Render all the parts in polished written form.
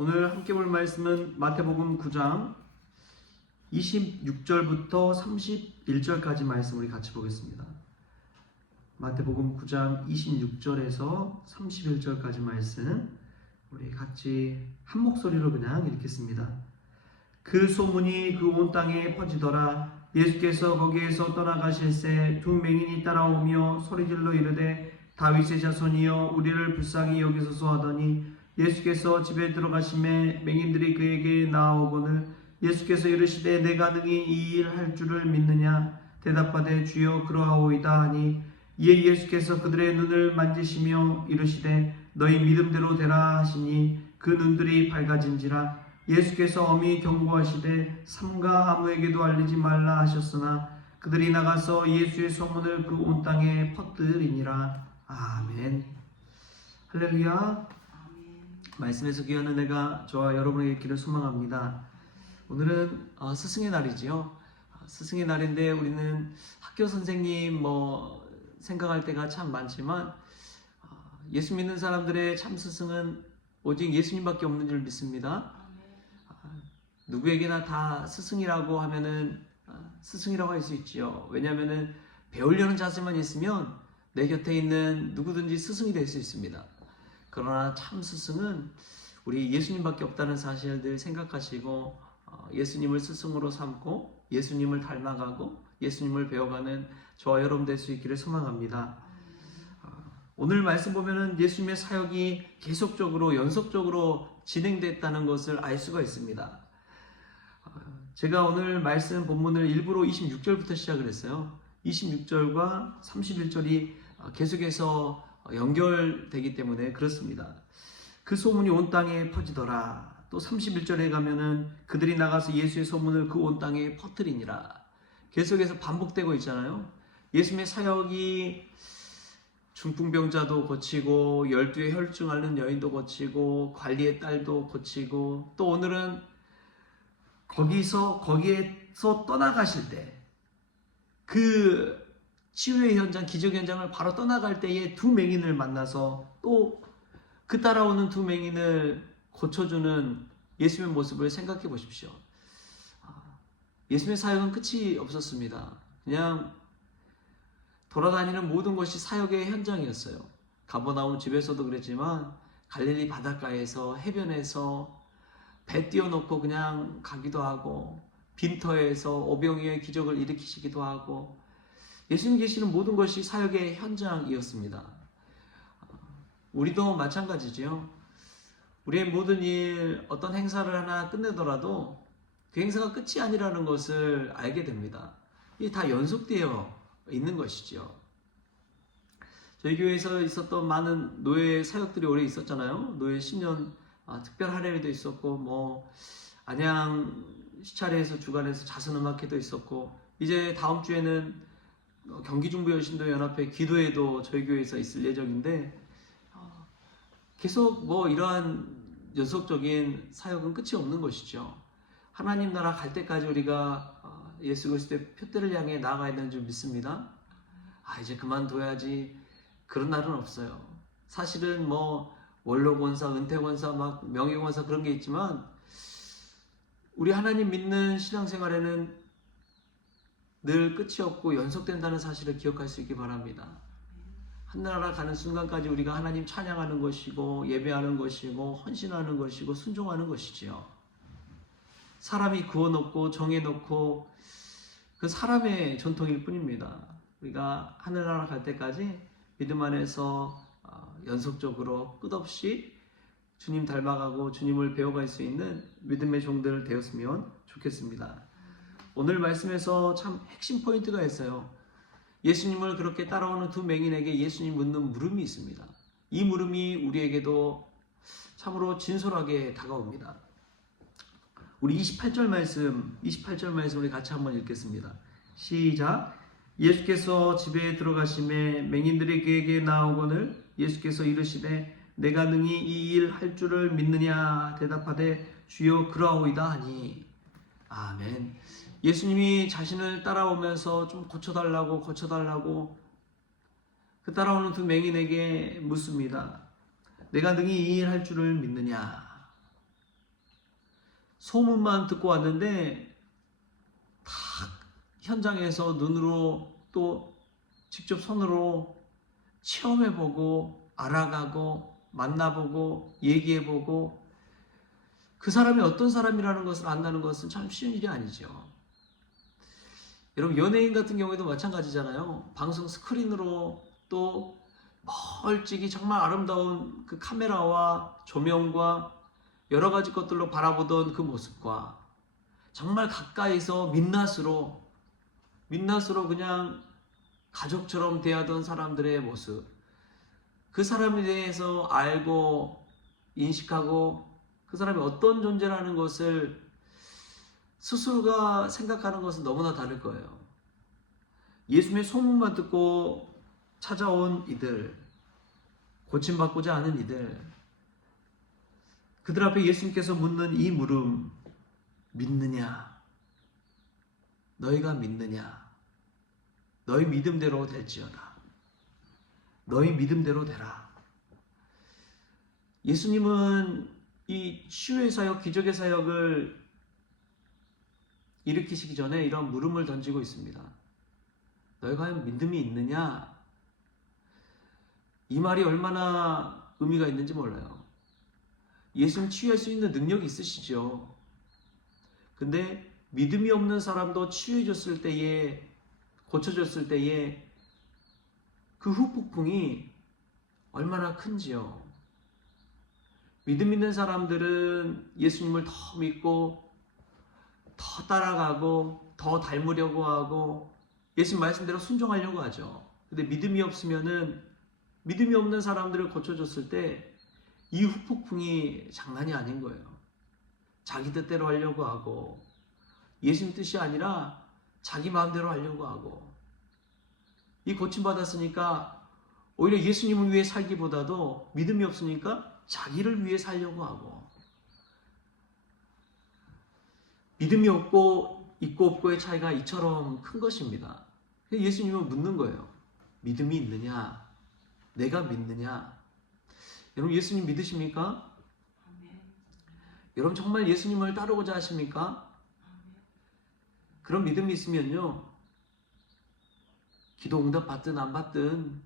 오늘 함께 볼 말씀은 마태복음 9장 26절부터 31절까지 말씀 우리 같이 보겠습니다. 마태복음 9장 26절에서 31절까지 말씀 우리 같이 한 목소리로 그냥 읽겠습니다. 그 소문이 그 온 땅에 퍼지더라. 예수께서 거기에서 떠나가실새 두 맹인이 따라오며 소리질러 이르되 다윗의 자손이여 우리를 불쌍히 여기소서 하더니 예수께서 집에 들어가심에 맹인들이 그에게 나아오거늘 예수께서 이르시되 내가 능히 이 일 할 줄을 믿느냐 대답하되 주여 그러하오이다 하니 이에 예수께서 그들의 눈을 만지시며 이르시되 너희 믿음대로 되라 하시니 그 눈들이 밝아진지라. 예수께서 엄히 경고하시되 삼가 아무에게도 알리지 말라 하셨으나 그들이 나가서 예수의 소문을 그 온 땅에 퍼뜨리니라. 아멘. 할렐루야. 말씀에서 귀한 은혜가 저와 여러분에게 있기를 소망합니다. 오늘은 스승의 날이지요. 스승의 날인데 우리는 학교 선생님 생각할 때가 참 많지만 예수 믿는 사람들의 참 스승은 오직 예수님밖에 없는 줄 믿습니다. 누구에게나 다 스승이라고 하면은 스승이라고 할 수 있지요. 왜냐하면은 배우려는 자세만 있으면 내 곁에 있는 누구든지 스승이 될 수 있습니다. 그러나 참 스승은 우리 예수님밖에 없다는 사실을 늘 생각하시고 예수님을 스승으로 삼고 예수님을 닮아가고 예수님을 배워가는 저와 여러분 될 수 있기를 소망합니다. 오늘 말씀 보면은 예수님의 사역이 계속적으로 연속적으로 진행됐다는 것을 알 수가 있습니다. 제가 오늘 말씀 본문을 일부러 26절부터 시작을 했어요. 26절과 31절이 계속해서 연결되기 때문에 그렇습니다. 그 소문이 온 땅에 퍼지더라. 또 31절에 가면은 그들이 나가서 예수의 소문을 그 온 땅에 퍼뜨리니라. 계속해서 반복되고 있잖아요. 예수님의 사역이 중풍병자도 고치고 12의 혈증 앓는 여인도 고치고 관리의 딸도 고치고 또 오늘은 거기에서 떠나가실 때 그 치유의 현장, 기적 현장을 바로 떠나갈 때에 두 맹인을 만나서 또 그 따라오는 두 맹인을 고쳐주는 예수님의 모습을 생각해 보십시오. 예수님의 사역은 끝이 없었습니다. 그냥 돌아다니는 모든 것이 사역의 현장이었어요. 가버나움 집에서도 그랬지만 갈릴리 바닷가에서 해변에서 배 띄워놓고 그냥 가기도 하고 빈터에서 오병이어의 기적을 일으키시기도 하고 예수님 계시는 모든 것이 사역의 현장이었습니다. 우리도 마찬가지죠. 우리의 모든 일, 어떤 행사를 하나 끝내더라도 그 행사가 끝이 아니라는 것을 알게 됩니다. 이게 다 연속되어 있는 것이죠. 저희 교회에서 있었던 많은 노예 사역들이 오래 있었잖아요. 노예 10년 특별 할애회도 있었고 안양 시차례에서 주간에서 자선음악회도 있었고 이제 다음 주에는 경기중부여신도연합회 기도회도 저희 교회에서 있을 예정인데 계속 이러한 연속적인 사역은 끝이 없는 것이죠. 하나님 나라 갈 때까지 우리가 예수 그리스도의 표대를 향해 나아가야 되는 줄 믿습니다. 이제 그만둬야지 그런 날은 없어요. 사실은 원로권사, 은퇴권사, 명예권사 그런 게 있지만 우리 하나님 믿는 신앙생활에는 늘 끝이 없고 연속된다는 사실을 기억할 수 있기 바랍니다. 하늘나라 가는 순간까지 우리가 하나님 찬양하는 것이고 예배하는 것이고 헌신하는 것이고 순종하는 것이지요. 사람이 구워놓고 정해놓고 그 사람의 전통일 뿐입니다. 우리가 하늘나라 갈 때까지 믿음 안에서 연속적으로 끝없이 주님 닮아가고 주님을 배워갈 수 있는 믿음의 종들 되었으면 좋겠습니다. 오늘 말씀에서 참 핵심 포인트가 있어요. 예수님을 그렇게 따라오는 두 맹인에게 예수님 묻는 물음이 있습니다. 이 물음이 우리에게도 참으로 진솔하게 다가옵니다. 우리 28절 말씀 우리 같이 한번 읽겠습니다. 시작. 예수께서 집에 들어가심에 맹인들이 그에게 나오거늘 예수께서 이르시되 내가 능히 이 일 할 줄을 믿느냐 대답하되 주여 그러하오이다 하니. 아멘. 예수님이 자신을 따라오면서 좀 고쳐달라고 그 따라오는 두 맹인에게 묻습니다. 내가 능히 이 일 할 줄을 믿느냐. 소문만 듣고 왔는데 다 현장에서 눈으로 또 직접 손으로 체험해보고 알아가고 만나보고 얘기해보고 그 사람이 어떤 사람이라는 것을 안다는 것은 참 쉬운 일이 아니죠. 여러분, 연예인 같은 경우에도 마찬가지잖아요. 방송 스크린으로 또 멀찍이 정말 아름다운 그 카메라와 조명과 여러 가지 것들로 바라보던 그 모습과 정말 가까이서 민낯으로 그냥 가족처럼 대하던 사람들의 모습, 그 사람에 대해서 알고 인식하고 그 사람이 어떤 존재라는 것을 스스로가 생각하는 것은 너무나 다를 거예요. 예수님의 소문만 듣고 찾아온 이들, 고침받고자 하는 이들, 그들 앞에 예수님께서 묻는 이 물음, 믿느냐? 너희가 믿느냐? 너희 믿음대로 될지어다. 너희 믿음대로 되라. 예수님은 이 치유의 사역, 기적의 사역을 일으키시기 전에 이런 물음을 던지고 있습니다. 너희가 과연 믿음이 있느냐? 이 말이 얼마나 의미가 있는지 몰라요. 예수님 치유할 수 있는 능력이 있으시죠. 근데 믿음이 없는 사람도 치유해줬을 때에, 고쳐줬을 때에 그 후폭풍이 얼마나 큰지요. 믿음 있는 사람들은 예수님을 더 믿고 더 따라가고 더 닮으려고 하고 예수님 말씀대로 순종하려고 하죠. 근데 믿음이 없는 사람들을 고쳐줬을 때 이 후폭풍이 장난이 아닌 거예요. 자기 뜻대로 하려고 하고 예수님 뜻이 아니라 자기 마음대로 하려고 하고, 이 고침받았으니까 오히려 예수님을 위해 살기보다도 믿음이 없으니까 자기를 위해 살려고 하고, 믿음이 있고 없고의 차이가 이처럼 큰 것입니다. 예수님은 묻는 거예요. 믿음이 있느냐? 내가 믿느냐? 여러분, 예수님 믿으십니까? 여러분, 정말 예수님을 따르고자 하십니까? 그런 믿음이 있으면요, 기도 응답 받든 안 받든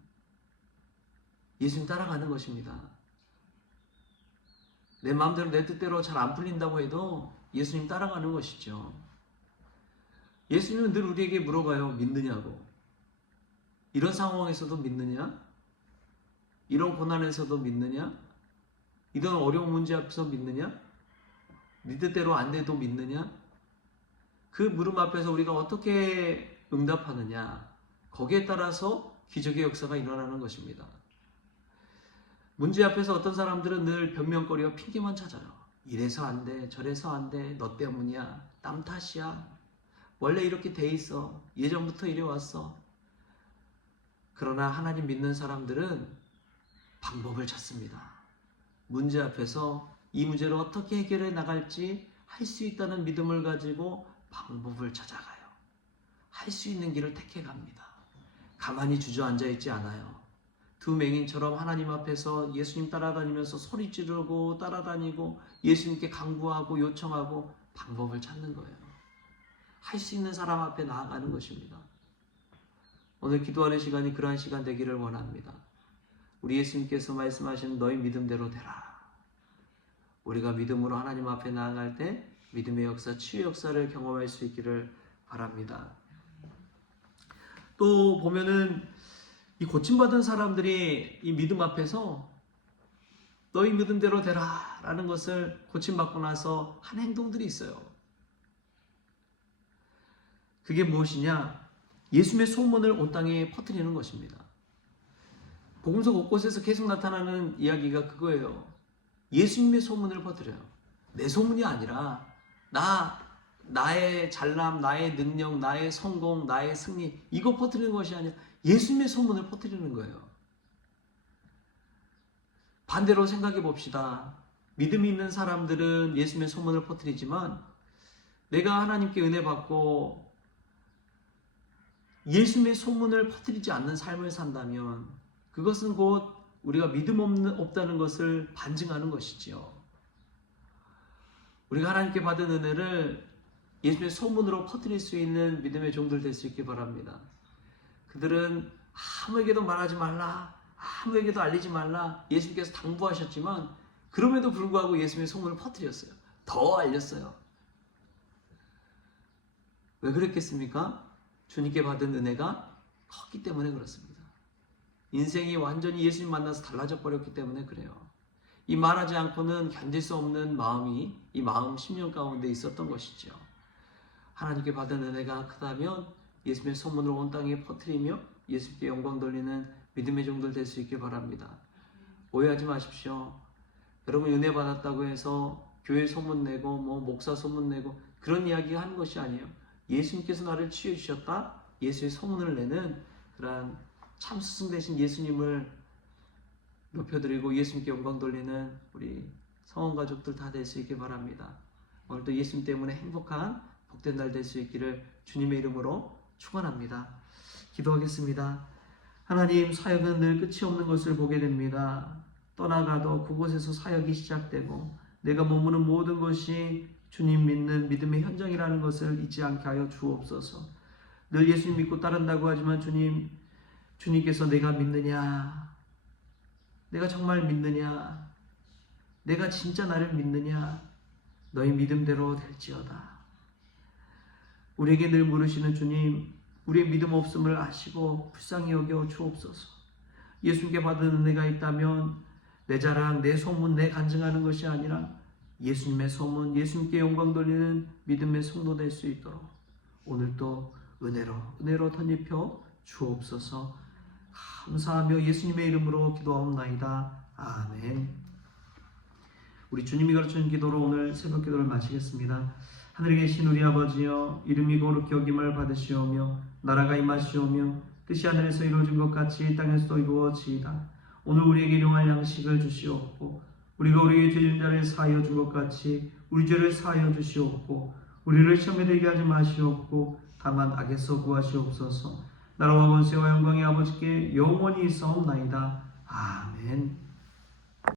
예수님 따라가는 것입니다. 내 마음대로 내 뜻대로 잘 안 풀린다고 해도 예수님 따라가는 것이죠. 예수님은 늘 우리에게 물어봐요. 믿느냐고. 이런 상황에서도 믿느냐? 이런 고난에서도 믿느냐? 이런 어려운 문제 앞에서 믿느냐? 네 뜻대로 안 돼도 믿느냐? 그 물음 앞에서 우리가 어떻게 응답하느냐? 거기에 따라서 기적의 역사가 일어나는 것입니다. 문제 앞에서 어떤 사람들은 늘 변명거리와 핑계만 찾아요. 이래서 안 돼, 저래서 안 돼, 너 때문이야, 남 탓이야, 원래 이렇게 돼 있어, 예전부터 이래 왔어. 그러나 하나님 믿는 사람들은 방법을 찾습니다. 문제 앞에서 이 문제를 어떻게 해결해 나갈지 할 수 있다는 믿음을 가지고 방법을 찾아가요. 할 수 있는 길을 택해 갑니다. 가만히 주저앉아 있지 않아요. 두 맹인처럼 하나님 앞에서 예수님 따라다니면서 소리 지르고 따라다니고 예수님께 간구하고 요청하고 방법을 찾는 거예요. 할 수 있는 사람 앞에 나아가는 것입니다. 오늘 기도하는 시간이 그러한 시간 되기를 원합니다. 우리 예수님께서 말씀하신 너희 믿음대로 되라. 우리가 믿음으로 하나님 앞에 나아갈 때 믿음의 역사, 치유 역사를 경험할 수 있기를 바랍니다. 또 보면은 이 고침받은 사람들이 이 믿음 앞에서 너희 믿음대로 되라 라는 것을 고침받고 나서 한 행동들이 있어요. 그게 무엇이냐? 예수님의 소문을 온 땅에 퍼뜨리는 것입니다. 복음서 곳곳에서 계속 나타나는 이야기가 그거예요. 예수님의 소문을 퍼뜨려요. 내 소문이 아니라 나의 잘남, 나의 능력, 나의 성공, 나의 승리, 이거 퍼뜨리는 것이 아니라 예수님의 소문을 퍼뜨리는 거예요. 반대로 생각해 봅시다. 믿음이 있는 사람들은 예수님의 소문을 퍼뜨리지만 내가 하나님께 은혜 받고 예수님의 소문을 퍼뜨리지 않는 삶을 산다면 그것은 곧 우리가 믿음 없다는 것을 반증하는 것이지요. 우리가 하나님께 받은 은혜를 예수님의 소문으로 퍼뜨릴 수 있는 믿음의 종들 될 수 있기 바랍니다. 그들은 아무에게도 말하지 말라, 아무에게도 알리지 말라 예수님께서 당부하셨지만 그럼에도 불구하고 예수님의 소문을 퍼뜨렸어요. 더 알렸어요. 왜 그랬겠습니까? 주님께 받은 은혜가 컸기 때문에 그렇습니다. 인생이 완전히 예수님 만나서 달라져 버렸기 때문에 그래요. 이 말하지 않고는 견딜 수 없는 마음이 이 마음 심령 가운데 있었던 것이죠. 하나님께 받은 은혜가 크다면 예수님의 소문을 온 땅에 퍼뜨리며 예수님께 영광 돌리는 믿음의 종들 될 수 있길 바랍니다. 오해하지 마십시오. 여러분 은혜 받았다고 해서 교회 소문 내고 목사 소문 내고 그런 이야기 하는 것이 아니에요. 예수님께서 나를 치유해 주셨다. 예수의 소문을 내는 그러한 참 스승 되신 예수님을 높여드리고 예수님께 영광 돌리는 우리 성원 가족들 다 될 수 있길 바랍니다. 오늘도 예수님 때문에 행복한 복된 날 될 수 있기를 주님의 이름으로 축원합니다. 기도하겠습니다. 하나님, 사역은 늘 끝이 없는 것을 보게 됩니다. 떠나가도 그곳에서 사역이 시작되고 내가 머무는 모든 것이 주님 믿는 믿음의 현장이라는 것을 잊지 않게 하여 주옵소서. 늘 예수님 믿고 따른다고 하지만 주님께서 내가 믿느냐? 내가 정말 믿느냐? 내가 진짜 나를 믿느냐? 너희 믿음대로 될지어다. 우리에게 늘 물으시는 주님, 우리의 믿음 없음을 아시고 불쌍히 여겨 주옵소서. 예수님께 받은 은혜가 있다면 내 자랑, 내 소문, 내 간증하는 것이 아니라 예수님의 소문, 예수님께 영광 돌리는 믿음의 성도 될 수 있도록 오늘도 은혜로 덧입혀 주옵소서. 감사하며 예수님의 이름으로 기도하옵나이다. 아멘. 우리 주님이 가르치는 기도로 오늘 새벽 기도를 마치겠습니다. 하늘에 계신 우리 아버지여, 이름이 거룩히 여김을 받으시오며 나라가 임하시오며 뜻이 하늘에서 이루어진 것 같이 땅에서도 이루어지이다. 오늘 우리에게 일용할 양식을 주시옵고 우리가 우리에게 죄진 자를 사하여 준 것 같이 우리 죄를 사하여 주시옵고 우리를 시험에 들게 하지 마시옵고 다만 악에서 구하시옵소서. 나라와 권세와 영광의 아버지께 영원히 있사옵나이다. 아멘.